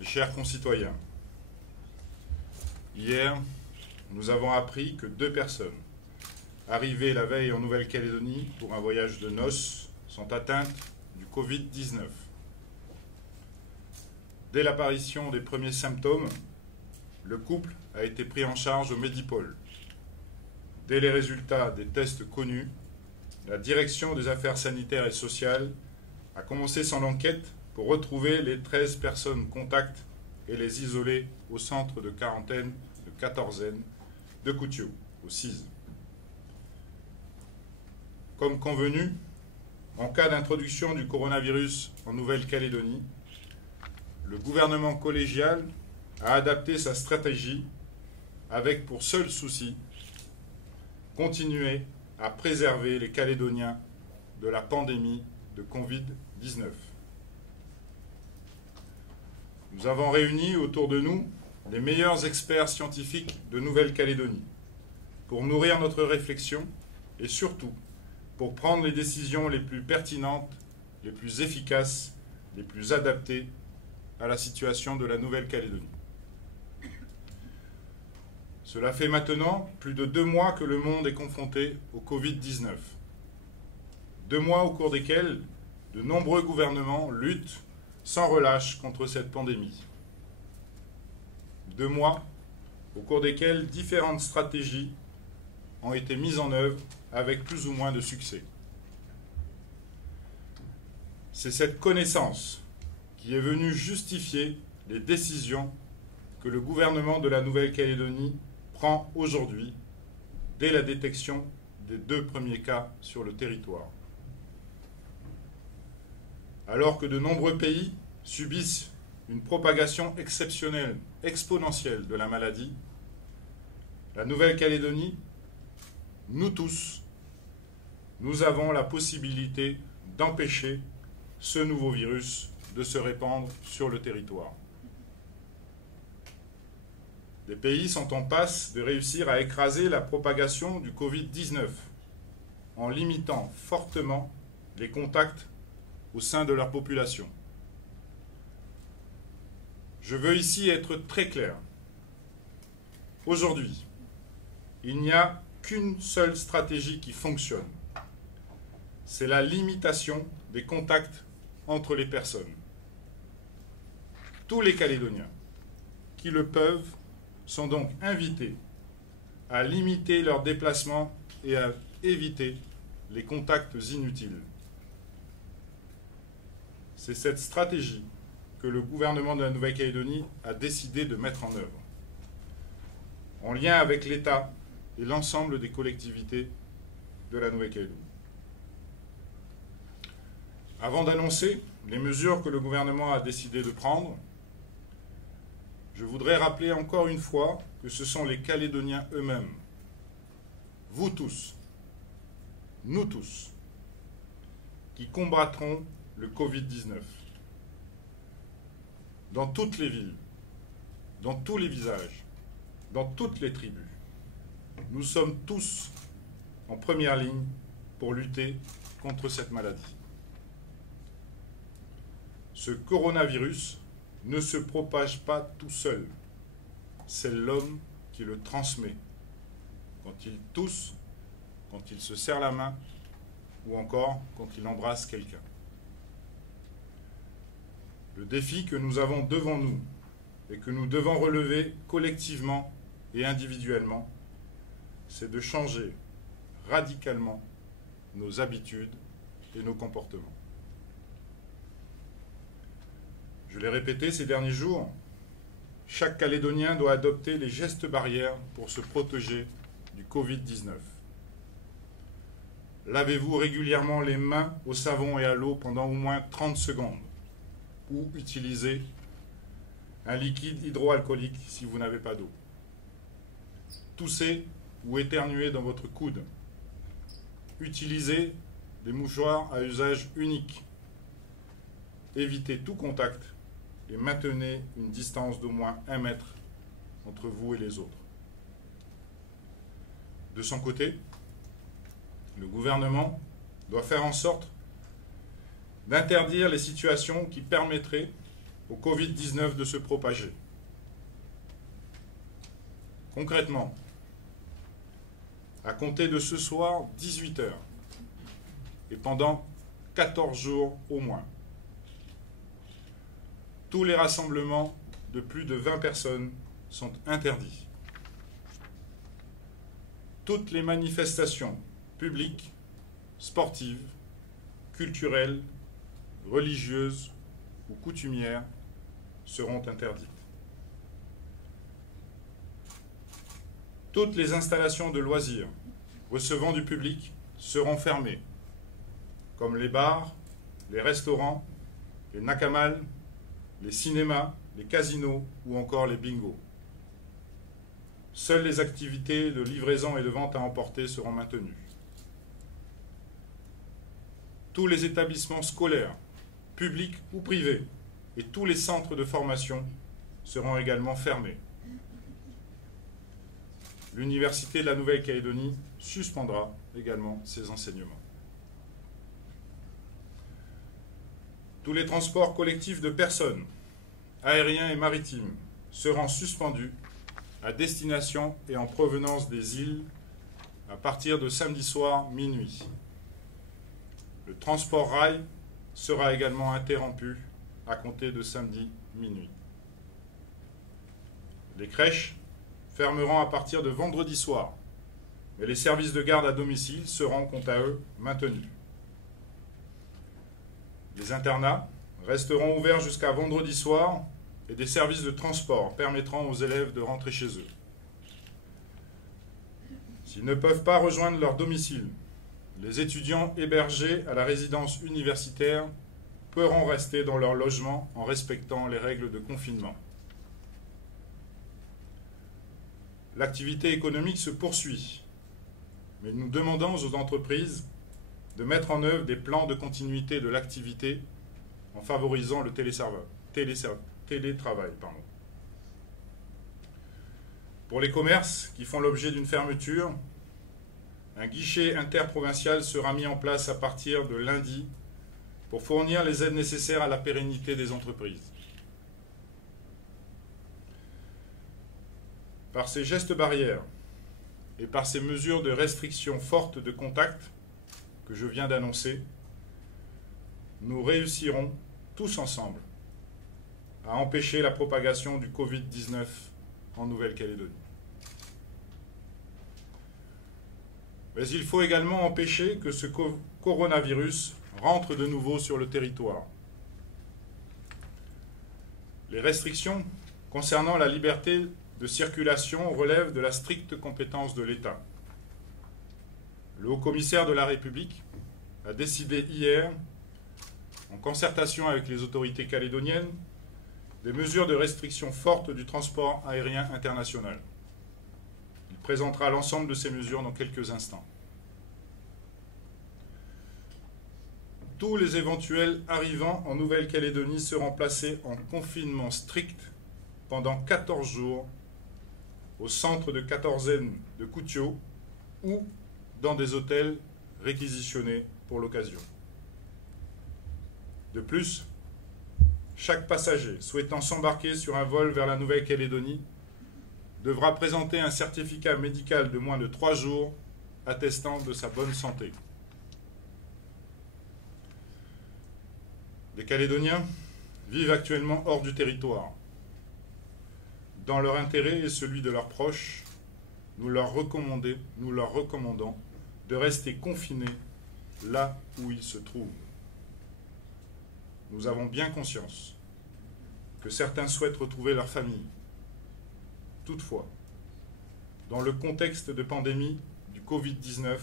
Mes chers concitoyens, hier, nous avons appris que 2 personnes, arrivées la veille en Nouvelle-Calédonie pour un voyage de noces, sont atteintes du Covid-19. Dès l'apparition des premiers symptômes, le couple a été pris en charge au Medipôle. Dès les résultats des tests connus, la direction des affaires sanitaires et sociales a commencé son enquête pour retrouver les 13 personnes contacts et les isoler au centre de quarantaine de quatorzaine de Koutiou, au CIS. Comme convenu, en cas d'introduction du coronavirus en Nouvelle-Calédonie, le gouvernement collégial a adapté sa stratégie avec pour seul souci continuer à préserver les Calédoniens de la pandémie de Covid-19. Nous avons réuni autour de nous les meilleurs experts scientifiques de Nouvelle-Calédonie pour nourrir notre réflexion et surtout pour prendre les décisions les plus pertinentes, les plus efficaces, les plus adaptées à la situation de la Nouvelle-Calédonie. Cela fait maintenant plus de 2 mois que le monde est confronté au Covid-19. 2 mois au cours desquels de nombreux gouvernements luttent sans relâche contre cette pandémie. 2 mois au cours desquels différentes stratégies ont été mises en œuvre avec plus ou moins de succès. C'est cette connaissance qui est venue justifier les décisions que le gouvernement de la Nouvelle-Calédonie prend aujourd'hui dès la détection des 2 premiers cas sur le territoire. Alors que de nombreux pays subissent une propagation exceptionnelle, exponentielle de la maladie, la Nouvelle-Calédonie, nous tous, nous avons la possibilité d'empêcher ce nouveau virus de se répandre sur le territoire. Les pays sont en passe de réussir à écraser la propagation du Covid-19 en limitant fortement les contacts au sein de leur population. Je veux ici être très clair. Aujourd'hui, il n'y a qu'une seule stratégie qui fonctionne. C'est la limitation des contacts entre les personnes. Tous les Calédoniens qui le peuvent sont donc invités à limiter leurs déplacements et à éviter les contacts inutiles. C'est cette stratégie que le gouvernement de la Nouvelle-Calédonie a décidé de mettre en œuvre, en lien avec l'État et l'ensemble des collectivités de la Nouvelle-Calédonie. Avant d'annoncer les mesures que le gouvernement a décidé de prendre, je voudrais rappeler encore une fois que ce sont les Calédoniens eux-mêmes, vous tous, nous tous, qui combattront le Covid-19. Dans toutes les villes, dans tous les visages, dans toutes les tribus, nous sommes tous en première ligne pour lutter contre cette maladie. Ce coronavirus ne se propage pas tout seul. C'est l'homme qui le transmet. Quand il tousse, quand il se serre la main, ou encore quand il embrasse quelqu'un. Le défi que nous avons devant nous et que nous devons relever collectivement et individuellement, c'est de changer radicalement nos habitudes et nos comportements. Je l'ai répété ces derniers jours, chaque Calédonien doit adopter les gestes barrières pour se protéger du Covid-19. Lavez-vous régulièrement les mains au savon et à l'eau pendant au moins 30 secondes ou utilisez un liquide hydroalcoolique si vous n'avez pas d'eau. Toussez ou éternuez dans votre coude. Utilisez des mouchoirs à usage unique. Évitez tout contact et maintenez une distance d'au moins 1 mètre entre vous et les autres. De son côté, le gouvernement doit faire en sorte d'interdire les situations qui permettraient au Covid-19 de se propager. Concrètement, à compter de ce soir, 18 h, et pendant 14 jours au moins, tous les rassemblements de plus de 20 personnes sont interdits. Toutes les manifestations publiques, sportives, culturelles, religieuses ou coutumières seront interdites. Toutes les installations de loisirs recevant du public seront fermées, comme les bars, les restaurants, les nakamal, les cinémas, les casinos ou encore les bingos. Seules les activités de livraison et de vente à emporter seront maintenues. Tous les établissements scolaires, publics ou privés, et tous les centres de formation seront également fermés. L'Université de la Nouvelle-Calédonie suspendra également ses enseignements. Tous les transports collectifs de personnes, aériens et maritimes, seront suspendus à destination et en provenance des îles à partir de samedi soir minuit. Le transport rail sera également interrompu à compter de samedi minuit. Les crèches fermeront à partir de vendredi soir, mais les services de garde à domicile seront, quant à eux, maintenus. Les internats resteront ouverts jusqu'à vendredi soir et des services de transport permettront aux élèves de rentrer chez eux. S'ils ne peuvent pas rejoindre leur domicile, les étudiants hébergés à la résidence universitaire pourront rester dans leur logement en respectant les règles de confinement. L'activité économique se poursuit, mais nous demandons aux entreprises de mettre en œuvre des plans de continuité de l'activité en favorisant le télétravail. Pour les commerces qui font l'objet d'une fermeture, un guichet interprovincial sera mis en place à partir de lundi pour fournir les aides nécessaires à la pérennité des entreprises. Par ces gestes barrières et par ces mesures de restriction fortes de contact que je viens d'annoncer, nous réussirons tous ensemble à empêcher la propagation du Covid-19 en Nouvelle-Calédonie. Mais il faut également empêcher que ce coronavirus rentre de nouveau sur le territoire. Les restrictions concernant la liberté de circulation relèvent de la stricte compétence de l'État. Le haut-commissaire de la République a décidé hier, en concertation avec les autorités calédoniennes, des mesures de restriction fortes du transport aérien international. Il présentera l'ensemble de ces mesures dans quelques instants. Tous les éventuels arrivants en Nouvelle-Calédonie seront placés en confinement strict pendant 14 jours au centre de quatorzaine de Koutio ou dans des hôtels réquisitionnés pour l'occasion. De plus, chaque passager souhaitant s'embarquer sur un vol vers la Nouvelle-Calédonie devra présenter un certificat médical de moins de 3 jours attestant de sa bonne santé. Les Calédoniens vivent actuellement hors du territoire. Dans leur intérêt et celui de leurs proches, nous leur recommandons de rester confinés là où ils se trouvent. Nous avons bien conscience que certains souhaitent retrouver leur famille. Toutefois, dans le contexte de pandémie du Covid-19,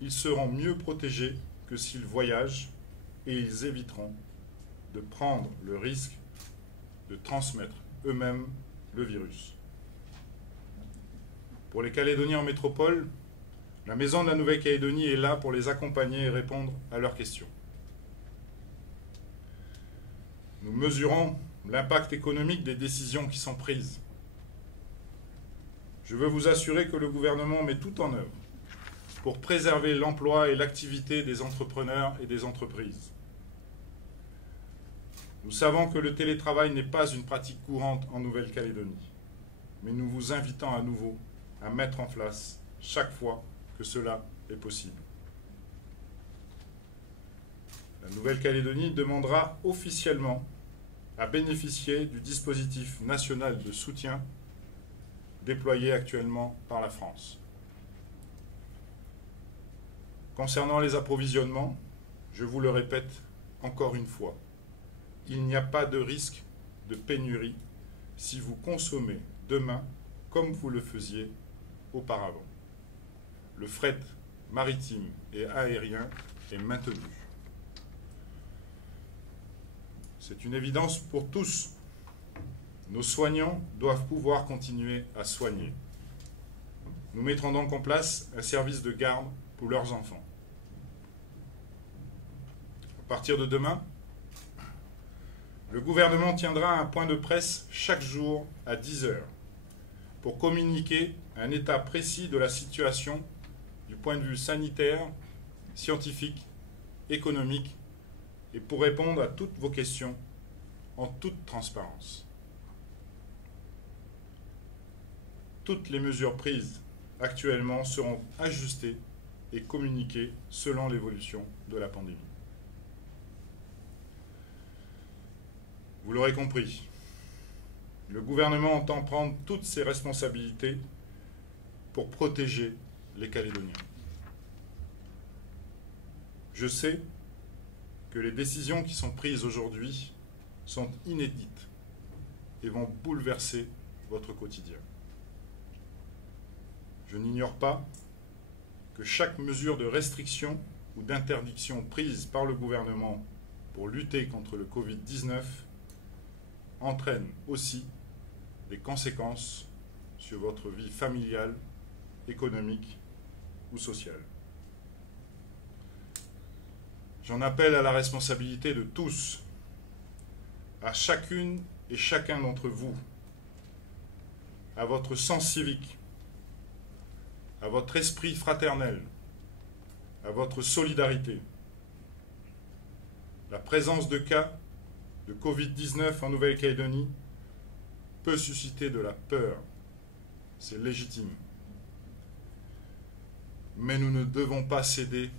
ils seront mieux protégés que s'ils voyagent et ils éviteront de prendre le risque de transmettre eux-mêmes le virus. Pour les Calédoniens en métropole, la Maison de la Nouvelle-Calédonie est là pour les accompagner et répondre à leurs questions. Nous mesurons l'impact économique des décisions qui sont prises. Je veux vous assurer que le gouvernement met tout en œuvre pour préserver l'emploi et l'activité des entrepreneurs et des entreprises. Nous savons que le télétravail n'est pas une pratique courante en Nouvelle-Calédonie, mais nous vous invitons à nouveau à mettre en place chaque fois que cela est possible. La Nouvelle-Calédonie demandera officiellement à bénéficier du dispositif national de soutien déployé actuellement par la France. Concernant les approvisionnements, je vous le répète encore une fois, il n'y a pas de risque de pénurie si vous consommez demain comme vous le faisiez auparavant. Le fret maritime et aérien est maintenu. C'est une évidence pour tous. Nos soignants doivent pouvoir continuer à soigner. Nous mettrons donc en place un service de garde pour leurs enfants. À partir de demain, le gouvernement tiendra un point de presse chaque jour à 10 heures pour communiquer un état précis de la situation du point de vue sanitaire, scientifique, économique et pour répondre à toutes vos questions en toute transparence. Toutes les mesures prises actuellement seront ajustées et communiquées selon l'évolution de la pandémie. Vous l'aurez compris, le gouvernement entend prendre toutes ses responsabilités pour protéger les Calédoniens. Je sais que les décisions qui sont prises aujourd'hui sont inédites et vont bouleverser votre quotidien. Je n'ignore pas que chaque mesure de restriction ou d'interdiction prise par le gouvernement pour lutter contre le Covid-19 entraîne aussi des conséquences sur votre vie familiale, économique ou sociale. J'en appelle à la responsabilité de tous, à chacune et chacun d'entre vous, à votre sens civique, à votre esprit fraternel, à votre solidarité. La présence de cas de Covid-19 en Nouvelle-Calédonie peut susciter de la peur. C'est légitime. Mais nous ne devons pas céder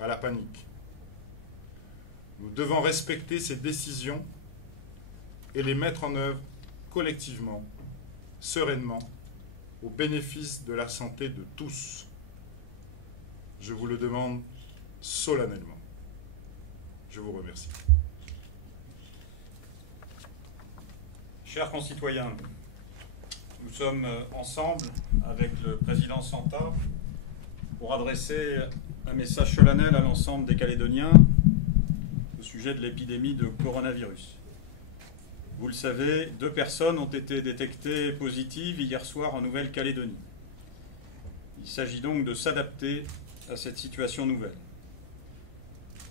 à la panique. Nous devons respecter ces décisions et les mettre en œuvre collectivement, sereinement, au bénéfice de la santé de tous. Je vous le demande solennellement. Je vous remercie. Chers concitoyens, nous sommes ensemble avec le président Santa pour adresser un message solennel à l'ensemble des Calédoniens au sujet de l'épidémie de coronavirus. Vous le savez, 2 personnes ont été détectées positives hier soir en Nouvelle-Calédonie. Il s'agit donc de s'adapter à cette situation nouvelle.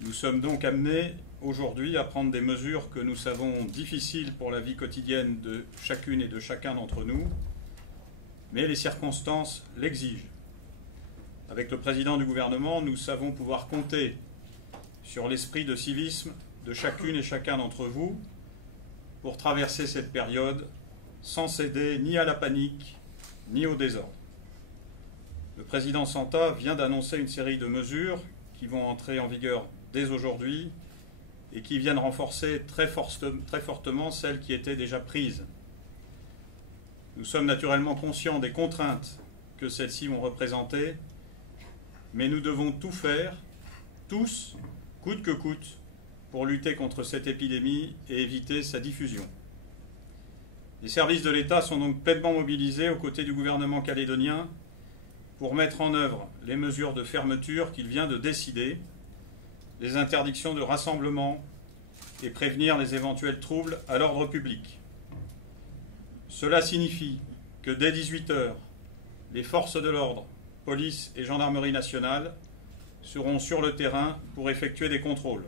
Nous sommes donc amenés aujourd'hui à prendre des mesures que nous savons difficiles pour la vie quotidienne de chacune et de chacun d'entre nous, mais les circonstances l'exigent. Avec le président du gouvernement, nous savons pouvoir compter sur l'esprit de civisme de chacune et chacun d'entre vous pour traverser cette période sans céder ni à la panique ni au désordre. Le président Santa vient d'annoncer une série de mesures qui vont entrer en vigueur dès aujourd'hui et qui viennent renforcer très fortement celles qui étaient déjà prises. Nous sommes naturellement conscients des contraintes que celles-ci vont représenter, mais nous devons tout faire, tous, coûte que coûte, pour lutter contre cette épidémie et éviter sa diffusion. Les services de l'État sont donc pleinement mobilisés aux côtés du gouvernement calédonien pour mettre en œuvre les mesures de fermeture qu'il vient de décider, les interdictions de rassemblement et prévenir les éventuels troubles à l'ordre public. Cela signifie que dès 18 h, les forces de l'ordre, police et gendarmerie nationale, seront sur le terrain pour effectuer des contrôles.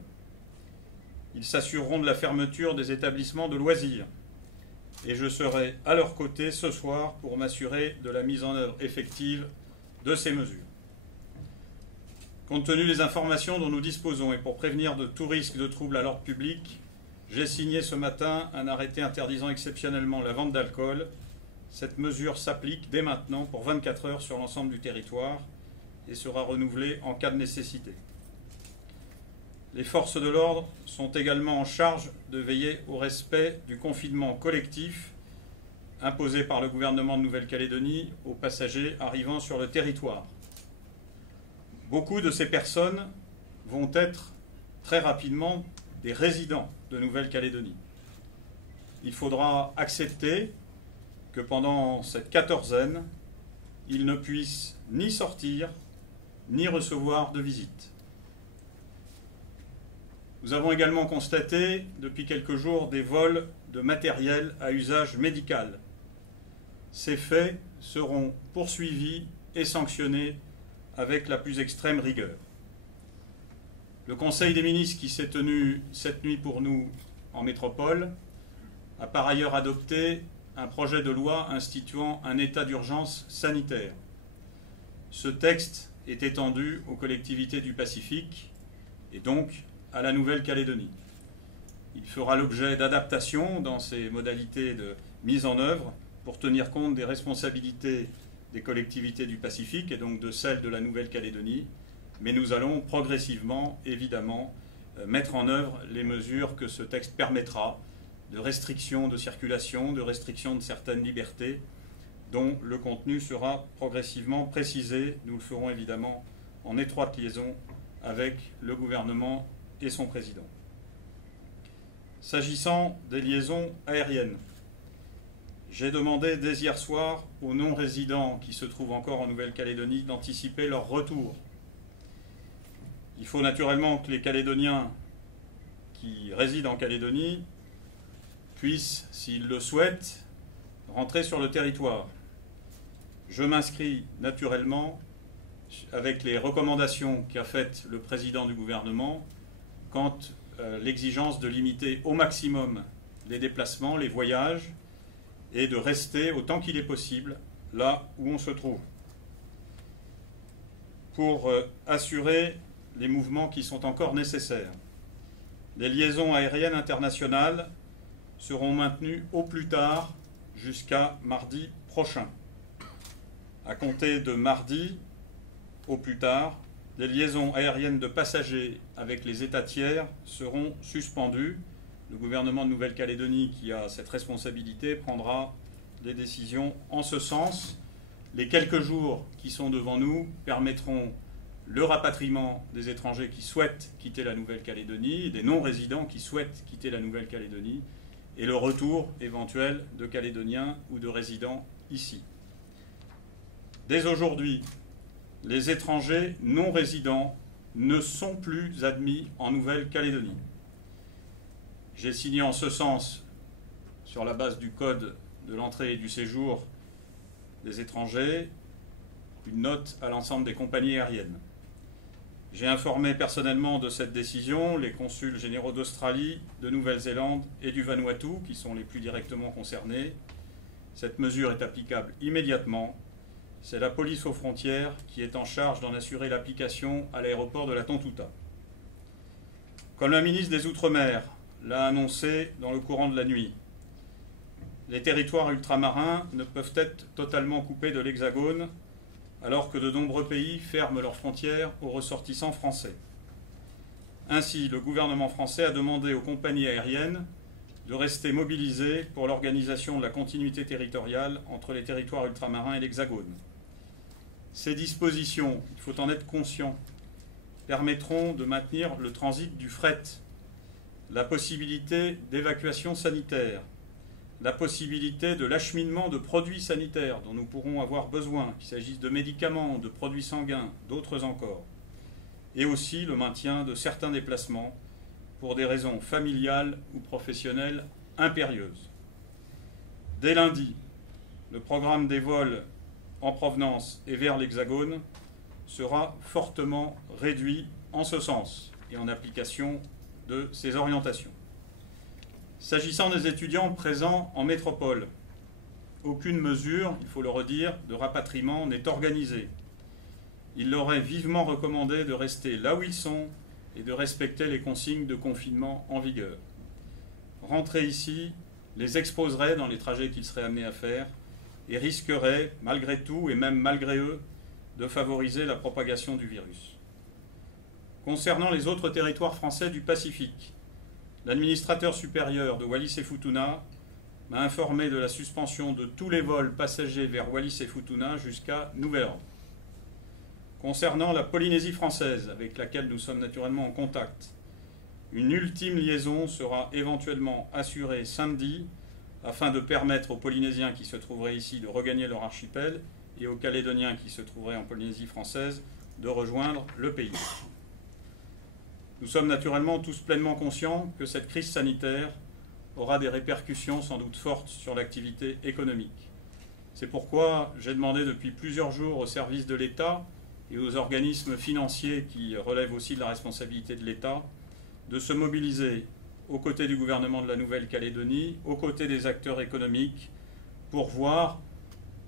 Ils s'assureront de la fermeture des établissements de loisirs et je serai à leur côté ce soir pour m'assurer de la mise en œuvre effective de ces mesures. Compte tenu des informations dont nous disposons et pour prévenir de tout risque de trouble à l'ordre public, j'ai signé ce matin un arrêté interdisant exceptionnellement la vente d'alcool. Cette mesure s'applique dès maintenant pour 24 heures sur l'ensemble du territoire et sera renouvelée en cas de nécessité. Les forces de l'ordre sont également en charge de veiller au respect du confinement collectif imposé par le gouvernement de Nouvelle-Calédonie aux passagers arrivant sur le territoire. Beaucoup de ces personnes vont être très rapidement des résidents de Nouvelle-Calédonie. Il faudra accepter que pendant cette quatorzaine, ils ne puissent ni sortir, ni recevoir de visite. Nous avons également constaté depuis quelques jours des vols de matériel à usage médical. Ces faits seront poursuivis et sanctionnés avec la plus extrême rigueur. Le Conseil des ministres qui s'est tenu cette nuit pour nous en métropole a par ailleurs adopté un projet de loi instituant un état d'urgence sanitaire. Ce texte est étendu aux collectivités du Pacifique et donc à la Nouvelle-Calédonie. Il fera l'objet d'adaptations dans ses modalités de mise en œuvre pour tenir compte des responsabilités des collectivités du Pacifique et donc de celles de la Nouvelle-Calédonie. Mais nous allons progressivement, évidemment, mettre en œuvre les mesures que ce texte permettra de restriction de circulation, de restriction de certaines libertés, dont le contenu sera progressivement précisé. Nous le ferons évidemment en étroite liaison avec le gouvernement et son président. S'agissant des liaisons aériennes, j'ai demandé dès hier soir aux non-résidents qui se trouvent encore en Nouvelle-Calédonie d'anticiper leur retour. Il faut naturellement que les Calédoniens qui résident en Calédonie puissent, s'ils le souhaitent, rentrer sur le territoire. Je m'inscris naturellement avec les recommandations qu'a faites le président du gouvernement quant à l'exigence de limiter au maximum les déplacements, les voyages, et de rester autant qu'il est possible là où on se trouve, pour assurer les mouvements qui sont encore nécessaires. Les liaisons aériennes internationales seront maintenues au plus tard jusqu'à mardi prochain. À compter de mardi, au plus tard, les liaisons aériennes de passagers avec les États tiers seront suspendues. Le gouvernement de Nouvelle-Calédonie, qui a cette responsabilité, prendra des décisions en ce sens. Les quelques jours qui sont devant nous permettront le rapatriement des étrangers qui souhaitent quitter la Nouvelle-Calédonie, des non-résidents qui souhaitent quitter la Nouvelle-Calédonie, et le retour éventuel de Calédoniens ou de résidents ici. Dès aujourd'hui, les étrangers non-résidents ne sont plus admis en Nouvelle-Calédonie. J'ai signé en ce sens, sur la base du Code de l'entrée et du séjour des étrangers, une note à l'ensemble des compagnies aériennes. J'ai informé personnellement de cette décision les consuls généraux d'Australie, de Nouvelle-Zélande et du Vanuatu, qui sont les plus directement concernés. Cette mesure est applicable immédiatement. C'est la police aux frontières qui est en charge d'en assurer l'application à l'aéroport de la Tontouta. Comme la ministre des Outre-mer l'a annoncé dans le courant de la nuit, les territoires ultramarins ne peuvent être totalement coupés de l'Hexagone, alors que de nombreux pays ferment leurs frontières aux ressortissants français. Ainsi, le gouvernement français a demandé aux compagnies aériennes de rester mobilisées pour l'organisation de la continuité territoriale entre les territoires ultramarins et l'Hexagone. Ces dispositions, il faut en être conscient, permettront de maintenir le transit du fret, la possibilité d'évacuation sanitaire, la possibilité de l'acheminement de produits sanitaires dont nous pourrons avoir besoin, qu'il s'agisse de médicaments, de produits sanguins, d'autres encore, et aussi le maintien de certains déplacements pour des raisons familiales ou professionnelles impérieuses. Dès lundi, le programme des vols en provenance et vers l'Hexagone sera fortement réduit en ce sens et en application de ces orientations. S'agissant des étudiants présents en métropole, aucune mesure, il faut le redire, de rapatriement n'est organisée. Il leur est vivement recommandé de rester là où ils sont et de respecter les consignes de confinement en vigueur. rentrer ici les exposerait dans les trajets qu'ils seraient amenés à faire et risquerait, malgré tout et même malgré eux, de favoriser la propagation du virus. Concernant les autres territoires français du Pacifique, l'administrateur supérieur de Wallis et Futuna m'a informé de la suspension de tous les vols passagers vers Wallis et Futuna jusqu'à nouvel ordre. Concernant la Polynésie française, avec laquelle nous sommes naturellement en contact, une ultime liaison sera éventuellement assurée samedi afin de permettre aux Polynésiens qui se trouveraient ici de regagner leur archipel et aux Calédoniens qui se trouveraient en Polynésie française de rejoindre le pays. Nous sommes naturellement tous pleinement conscients que cette crise sanitaire aura des répercussions sans doute fortes sur l'activité économique. C'est pourquoi j'ai demandé depuis plusieurs jours aux services de l'État et aux organismes financiers qui relèvent aussi de la responsabilité de l'État de se mobiliser aux côtés du gouvernement de la Nouvelle-Calédonie, aux côtés des acteurs économiques, pour voir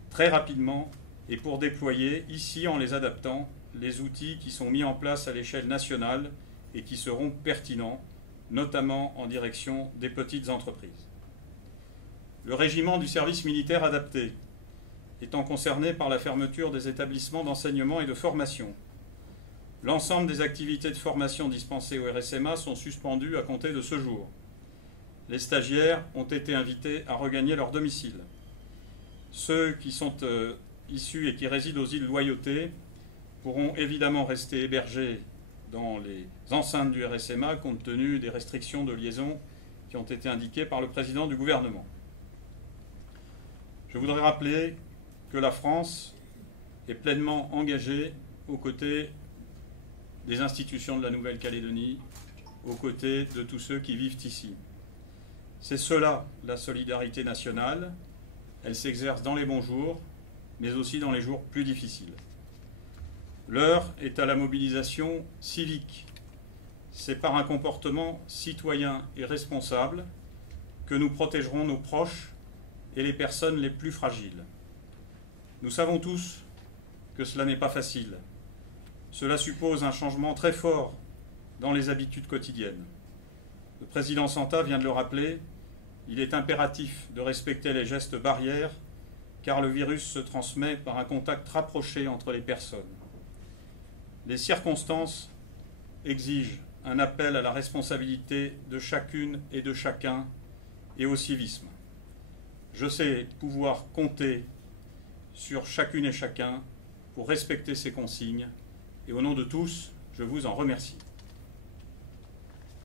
très rapidement et pour déployer, ici en les adaptant, les outils qui sont mis en place à l'échelle nationale et qui seront pertinents, notamment en direction des petites entreprises. Le régiment du service militaire adapté étant concerné par la fermeture des établissements d'enseignement et de formation. L'ensemble des activités de formation dispensées au RSMA sont suspendues à compter de ce jour. Les stagiaires ont été invités à regagner leur domicile. Ceux qui sont issus et qui résident aux îles Loyauté pourront évidemment rester hébergés dans les enceintes du RSMA compte tenu des restrictions de liaison qui ont été indiquées par le président du gouvernement. Je voudrais rappeler que la France est pleinement engagée aux côtés des institutions de la Nouvelle-Calédonie, aux côtés de tous ceux qui vivent ici. C'est cela, la solidarité nationale. Elle s'exerce dans les bons jours, mais aussi dans les jours plus difficiles. L'heure est à la mobilisation civique. C'est par un comportement citoyen et responsable que nous protégerons nos proches et les personnes les plus fragiles. Nous savons tous que cela n'est pas facile. Cela suppose un changement très fort dans les habitudes quotidiennes. Le président Santa vient de le rappeler, il est impératif de respecter les gestes barrières car le virus se transmet par un contact rapproché entre les personnes. Les circonstances exigent un appel à la responsabilité de chacune et de chacun et au civisme. Je sais pouvoir compter sur chacune et chacun pour respecter ces consignes et au nom de tous, je vous en remercie.